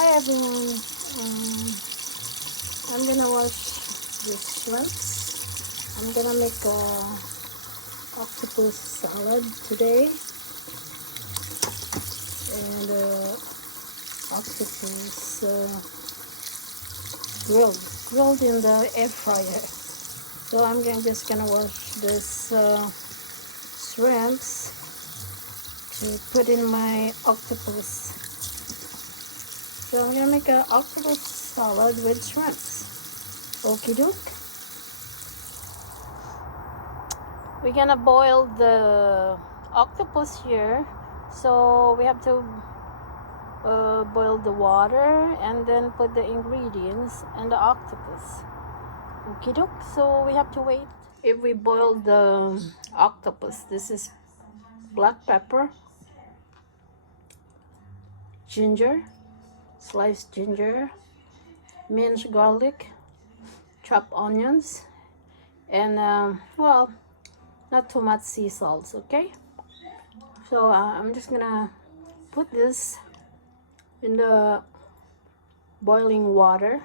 Hi everyone. I'm gonna wash these shrimps. I'm gonna make a octopus salad today, and octopus grilled in the air fryer. So just gonna wash this shrimps to put in my octopus. So I'm gonna make an octopus salad with shrimps. Okie doke. We're gonna boil the octopus here. So we have to boil the water and then put the ingredients and the octopus. Okie doke. So we have to wait. If we boil the octopus, this is black pepper, ginger, sliced ginger, minced garlic, chopped onions, and well, not too much sea salt, okay? So I'm just gonna put this in the boiling water,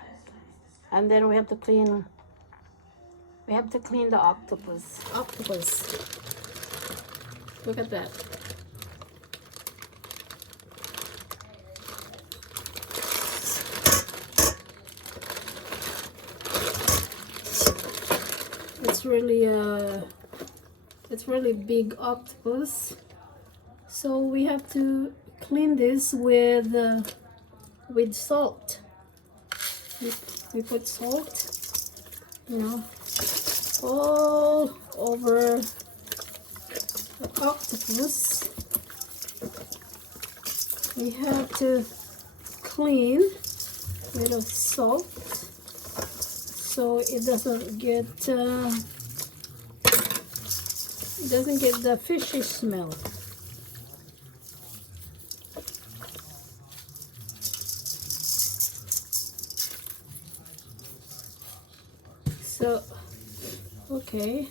and then we have to clean the octopus. Look at that. It's really big octopus, so we have to clean this with salt. We put salt, all over the octopus. We have to clean with the salt so it doesn't get the fishy smell. So, okay.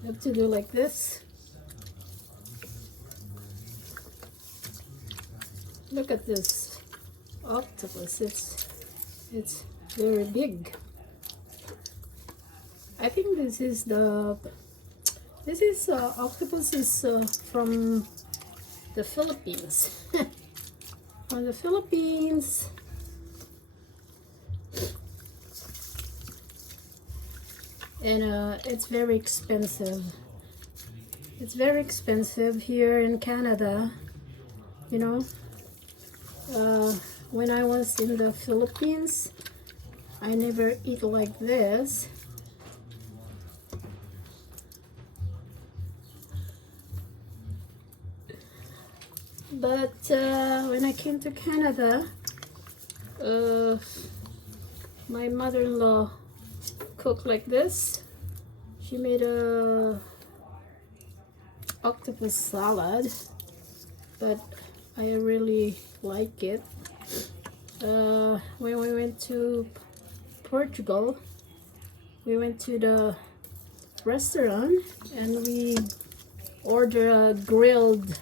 You have to do like this. Look at this octopus. It's very big. I think this is octopus is from the Philippines. From the Philippines. And it's very expensive. It's very expensive here in Canada, when I was in the Philippines, I never eat like this. But when I came to Canada, my mother-in-law cooked like this. She made a octopus salad, but I really like it. When we went to Portugal, we went to the restaurant and we ordered a grilled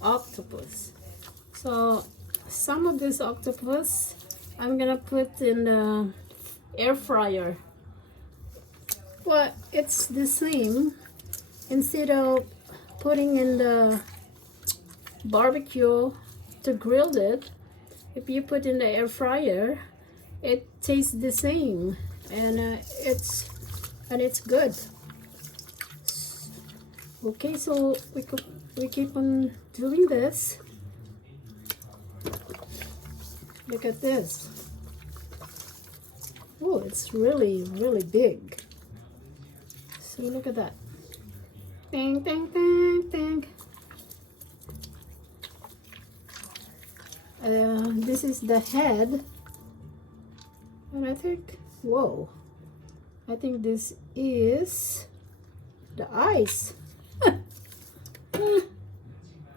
octopus. So some of this octopus I'm gonna put in the air fryer. Well, it's the same. Instead of putting in the barbecue to grill it, if you put in the air fryer, it tastes the same, and it's good. Okay, so we keep on doing this. Look at this. Oh, it's really big. So look at that. Ding, ding, ding, ding. This is the head, and I think, whoa, I think this is the eyes.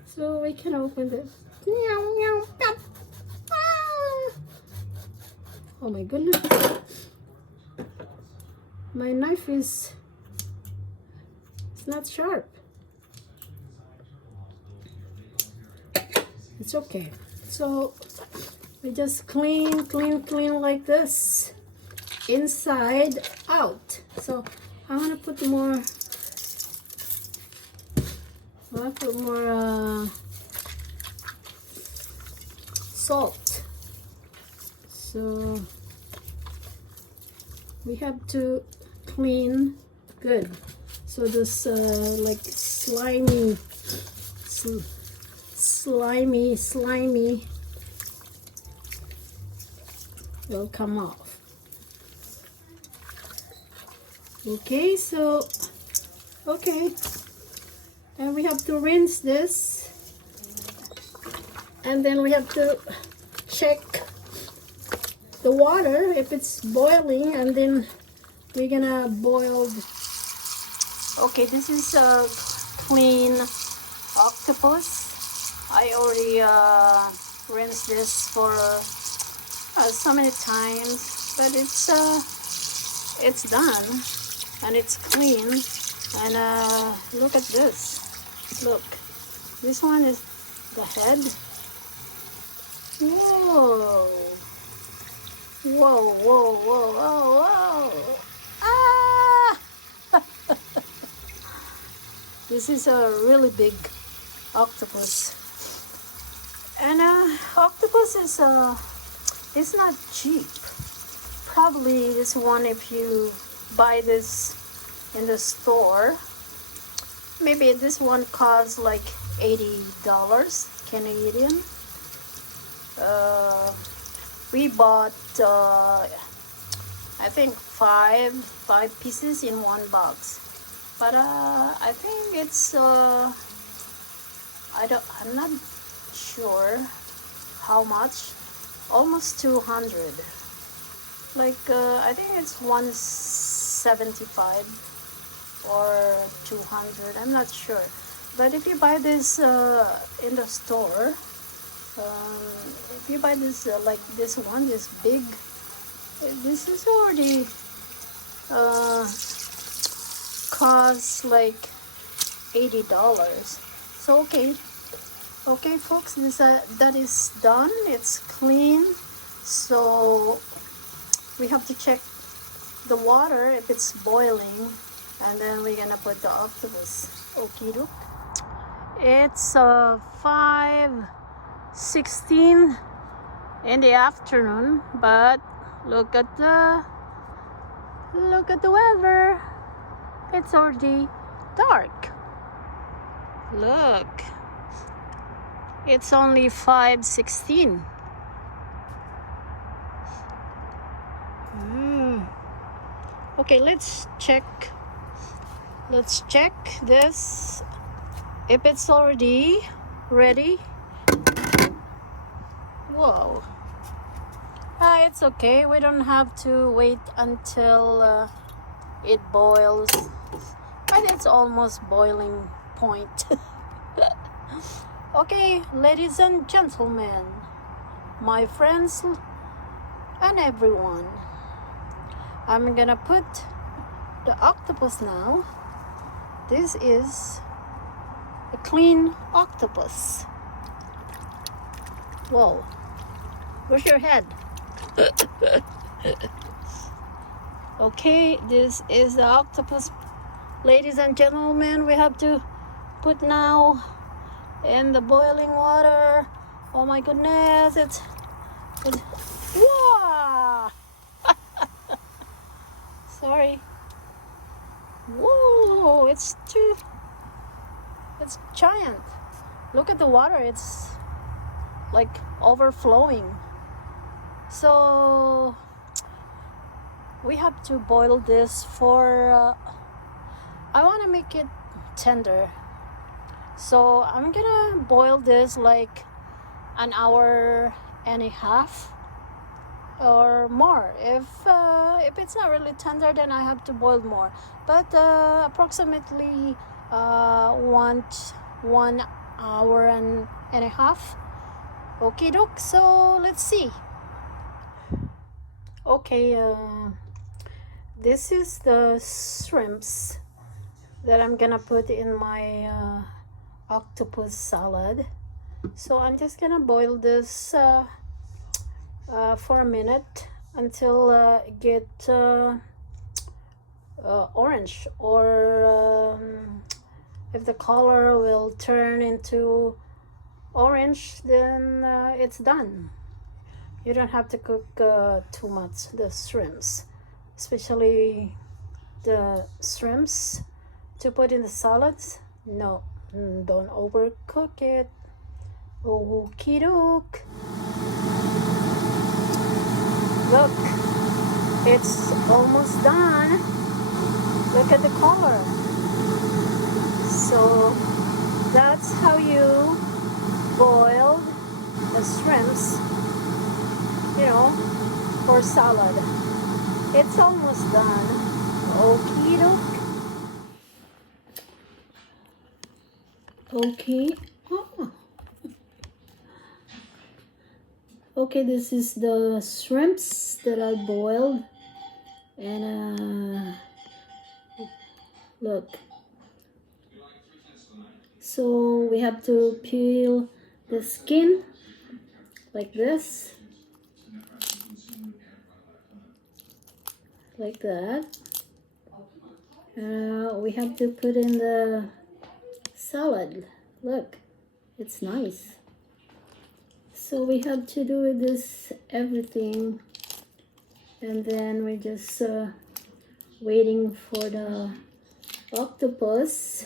So we can open this. Oh my goodness. my knife is, it's not sharp. It's okay. So we just clean like this, inside out. So I want to put more. I want to put more salt. So we have to clean good. So this like slimy will come off. Okay, so okay, and we have to rinse this, and then we have to check the water if it's boiling, and then we're gonna boil. Okay, this is a clean octopus. I already rinsed this for so many times, but it's done and it's clean. And look at this. Look, this one is the head. Whoa, whoa, whoa, whoa, whoa, whoa! Ah! This is a really big octopus. And octopus is it's not cheap. Probably this one, if you buy this in the store, maybe this one costs like $80 Canadian. We bought I think five pieces in one box, but I think it's I'm not sure how much. Almost 200. Like I think it's 175 or 200. I'm not sure. But if you buy this in the store, if you buy this like this one, this big, this is already costs like $80. So okay folks, this that is done. It's clean. So we have to check the water if it's boiling, and then we're gonna put the octopus. Okay, look, it's 5:16 in the afternoon, but look at the weather. It's already dark. Look, it's only 5:16. Okay, let's check this if it's already ready. Whoa. It's okay. We don't have to wait until it boils, but it's almost boiling point. Okay, ladies and gentlemen, my friends and everyone, I'm gonna put the octopus now. This is a clean octopus. Whoa, where's your head? Okay, this is the octopus. Ladies and gentlemen, we have to put now in the boiling water. Oh my goodness, it's whoa! Sorry. Whoa, it's giant. Look at the water, it's like overflowing. So we have to boil this for I want to make it tender, so I'm gonna boil this like an hour and a half or more. If it's not really tender, then I have to boil more, but approximately 1 hour and a half. Okay doke, so let's see. Okay, This is the shrimps that I'm gonna put in my octopus salad. So I'm just gonna boil this for a minute until it get orange, or if the color will turn into orange, then it's done. You don't have to cook too much the shrimps, especially the shrimps to put in the salads. No, don't overcook it. Okie doke. Look, it's almost done. Look at the color. So that's how you boil the shrimps, you know, for salad. It's almost done. Okie doke. Okay. Oh. Okay, this is the shrimps that I boiled, and look. So we have to peel the skin like this, like that. We have to put in the salad. Look, it's nice. So we have to do this everything, and then we're just waiting for the octopus.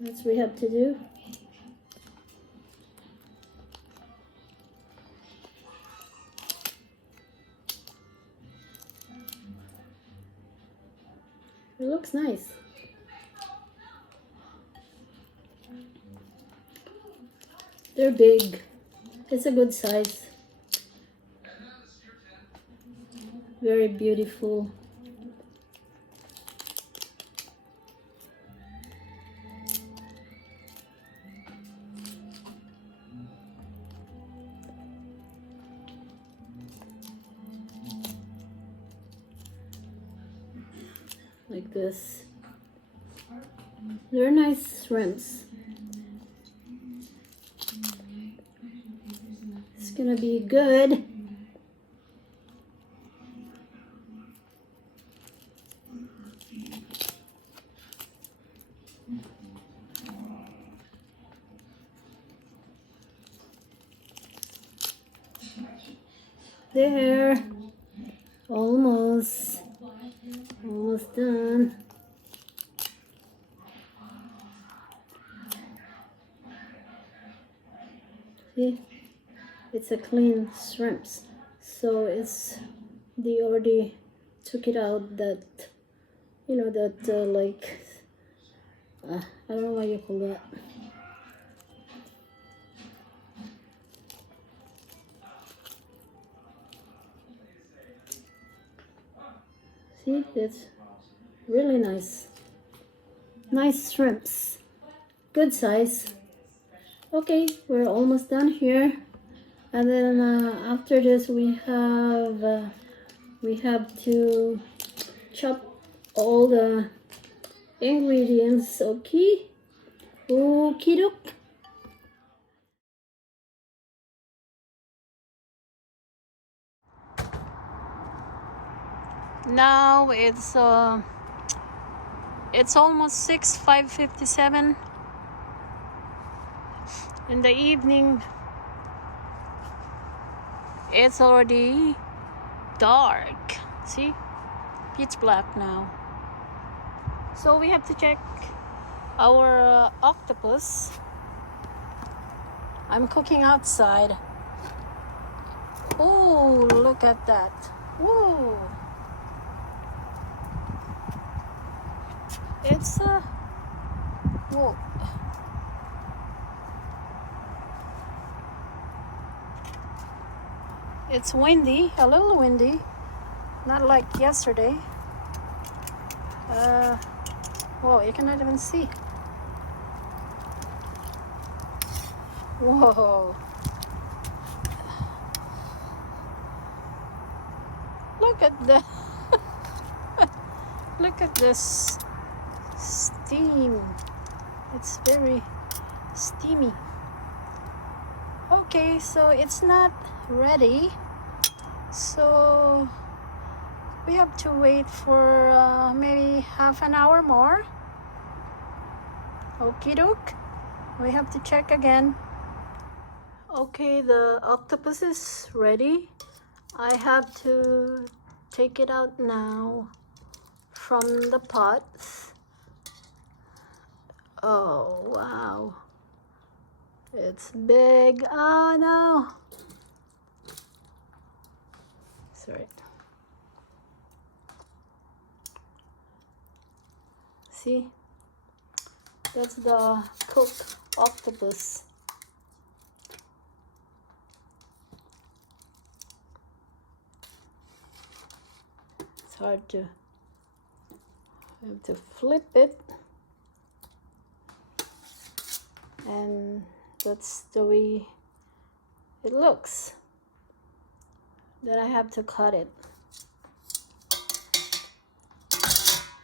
That's what we have to do. It looks nice. They're big. It's a good size. Very beautiful. Like this. They're nice shrimps. It's gonna be good. There. Almost done. See, it's a clean shrimps, so they already took it out, that like I don't know what you call that. See, it's really nice shrimps, good size. Okay, we're almost done here, and then after this we have to chop all the ingredients. Okay, okie doke. Now it's almost 5:57 in the evening. It's already dark. See, pitch black now. So we have to check our octopus. I'm cooking outside. Oh, look at that. Whoa. It's whoa. It's windy, a little windy, not like yesterday. Whoa, you cannot even see. Whoa. Look at the look at this steam. It's very steamy. Okay, so it's not ready. So we have to wait for maybe half an hour more. Okie doke. We have to check again. Okay, the octopus is ready. I have to take it out now from the pot. Oh, wow. It's big. Oh, no. Sorry. See? That's the cooked octopus. It's hard to, I have to flip it. And that's the way it looks. Then I have to cut it.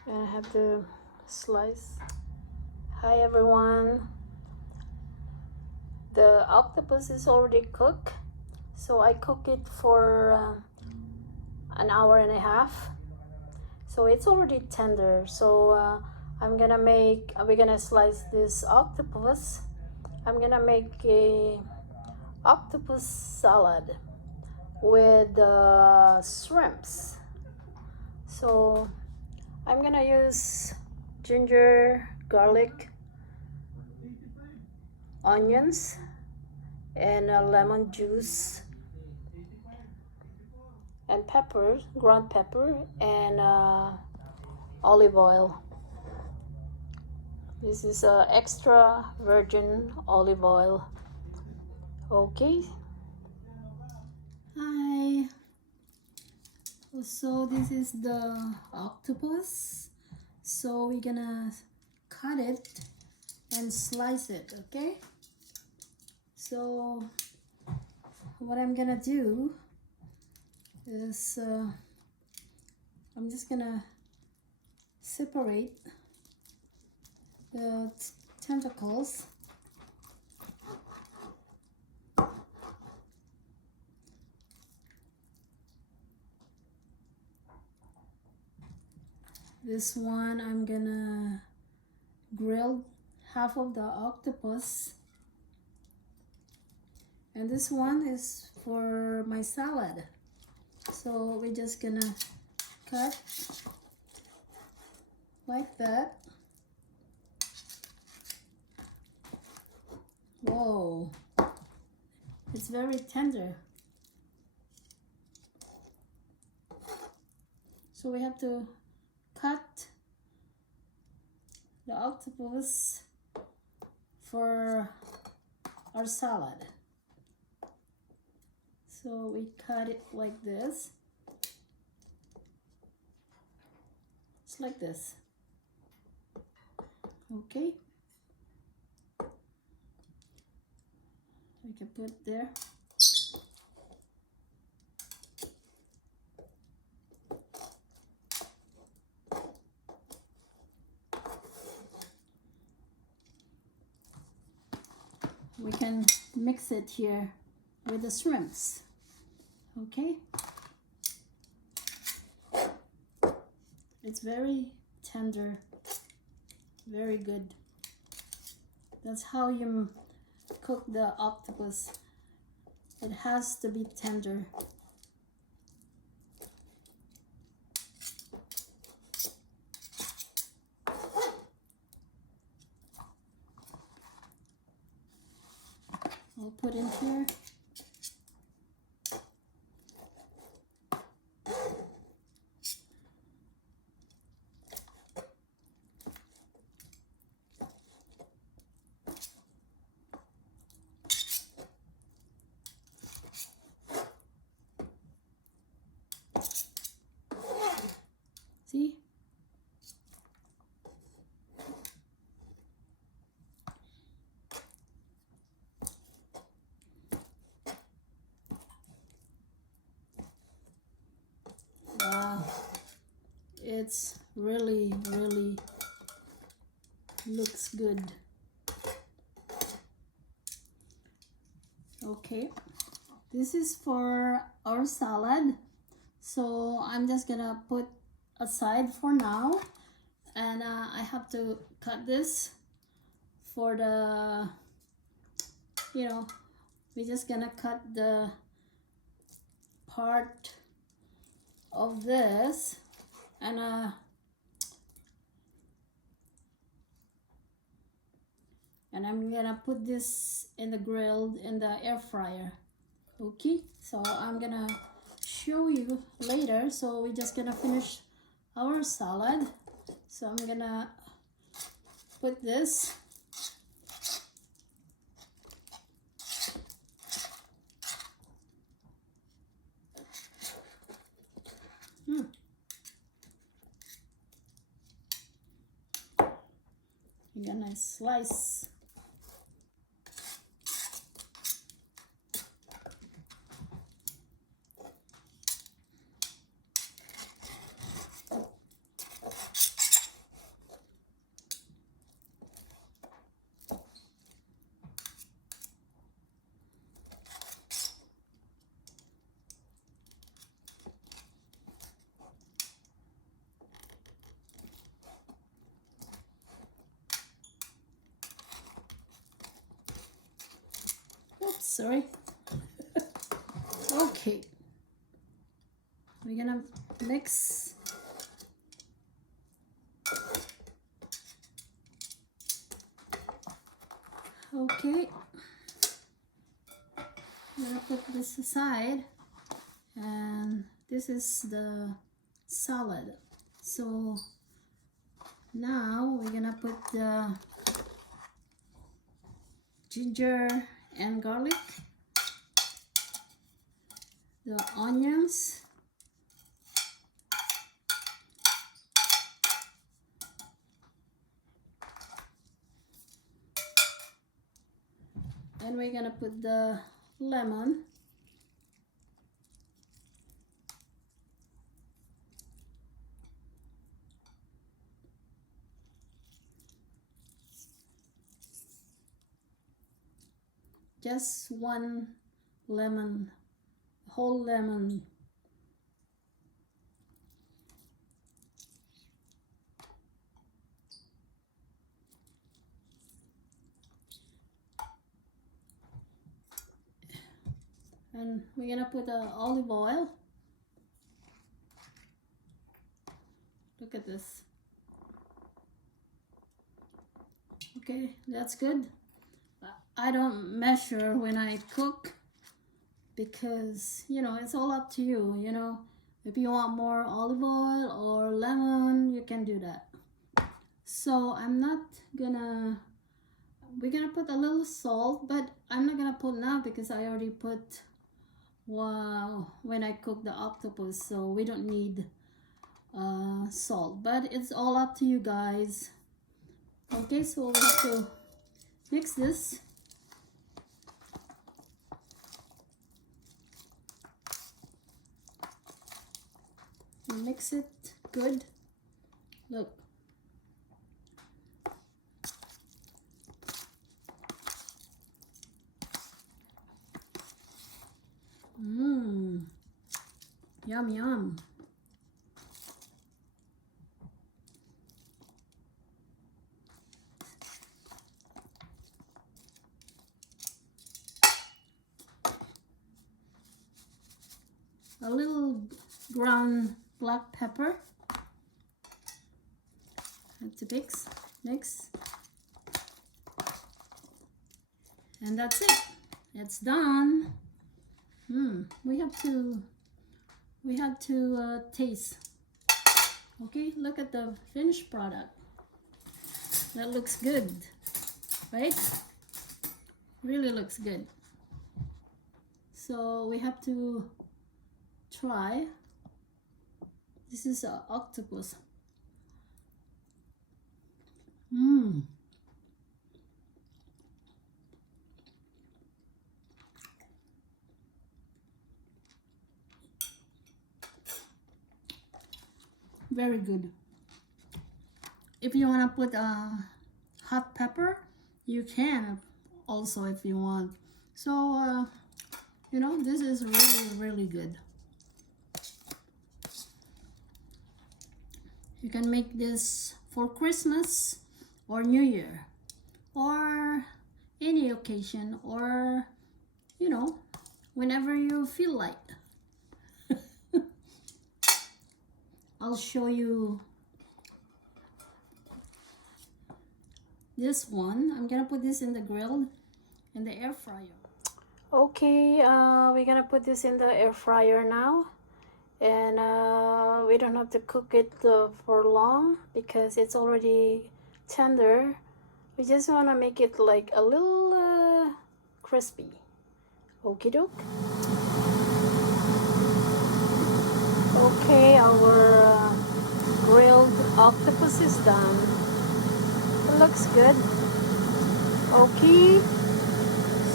And I have to slice. Hi everyone. The octopus is already cooked. So I cook it for an hour and a half. So it's already tender. So we're gonna slice this octopus. I'm gonna make a octopus salad with shrimps. So I'm gonna use ginger, garlic, onions, and lemon juice, and pepper, ground pepper, and olive oil. This is extra virgin olive oil. Okay. Hi. So this is the octopus. So we're gonna cut it and slice it, okay? So what I'm gonna do is I'm just gonna separate the tentacles. This one I'm gonna grill half of the octopus, and this one is for my salad. So we're just gonna cut like that. Whoa, it's very tender. So we have to cut the octopus for our salad. So we cut it like this. It's like this. Okay. We can put it there. We can mix it here with the shrimps. Okay. It's very tender, very good. That's how you cook the octopus. It has to be tender. I'll put in here. See? It's really looks good. Okay, this is for our salad, so I'm just gonna put aside for now, and I have to cut this for the, you know, we're just gonna cut the part of this, and I'm gonna put this in the grilled in the air fryer. Okay, so I'm gonna show you later. So we're just gonna finish our salad. So I'm gonna put this. I'm gonna slice. Oops, sorry. Okay, we're gonna mix. Okay, I'm gonna put this aside, and this is the salad. So now we're gonna put the ginger and garlic, the onions, and we're gonna put the lemon, just one lemon, whole lemon. And we're gonna put olive oil. Look at this. Okay, that's good. I don't measure when I cook, because, you know, it's all up to you, you know. If you want more olive oil or lemon, you can do that. So I'm not gonna, we're gonna put a little salt, but I'm not gonna put now because I already put, wow, when I cook the octopus, so we don't need salt, but it's all up to you guys. Okay, so we have to mix this. Mix it good. Look. Yum yum. A little ground black pepper. Have to mix, and that's it. It's done. We have to taste. Okay, look at the finished product. That looks good, right? Really looks good. So we have to try. This is an octopus. very good. If you want to put hot pepper, you can also if you want. So you know, this is really good. You can make this for Christmas or New Year or any occasion, or you know, whenever you feel like. I'll show you this one. I'm gonna put this in the grill, in the air fryer. Okay, we're gonna put this in the air fryer now, and we don't have to cook it for long because it's already tender. We just want to make it like a little crispy. Okie doke. Okay, our grilled octopus is done. It looks good. Okay,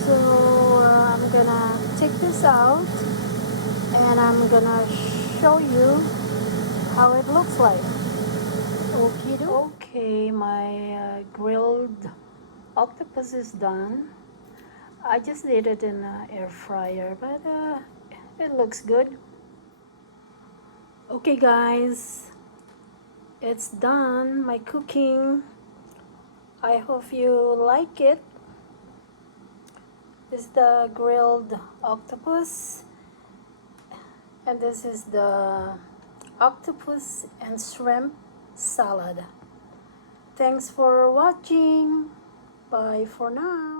so I'm gonna take this out and I'm gonna show you how it looks like. Okay, my grilled octopus is done. I just did it in the air fryer, but it looks good. Okay guys, it's done, my cooking. I hope you like it. This is the grilled octopus, and this is the octopus and shrimp salad. Thanks for watching. Bye for now.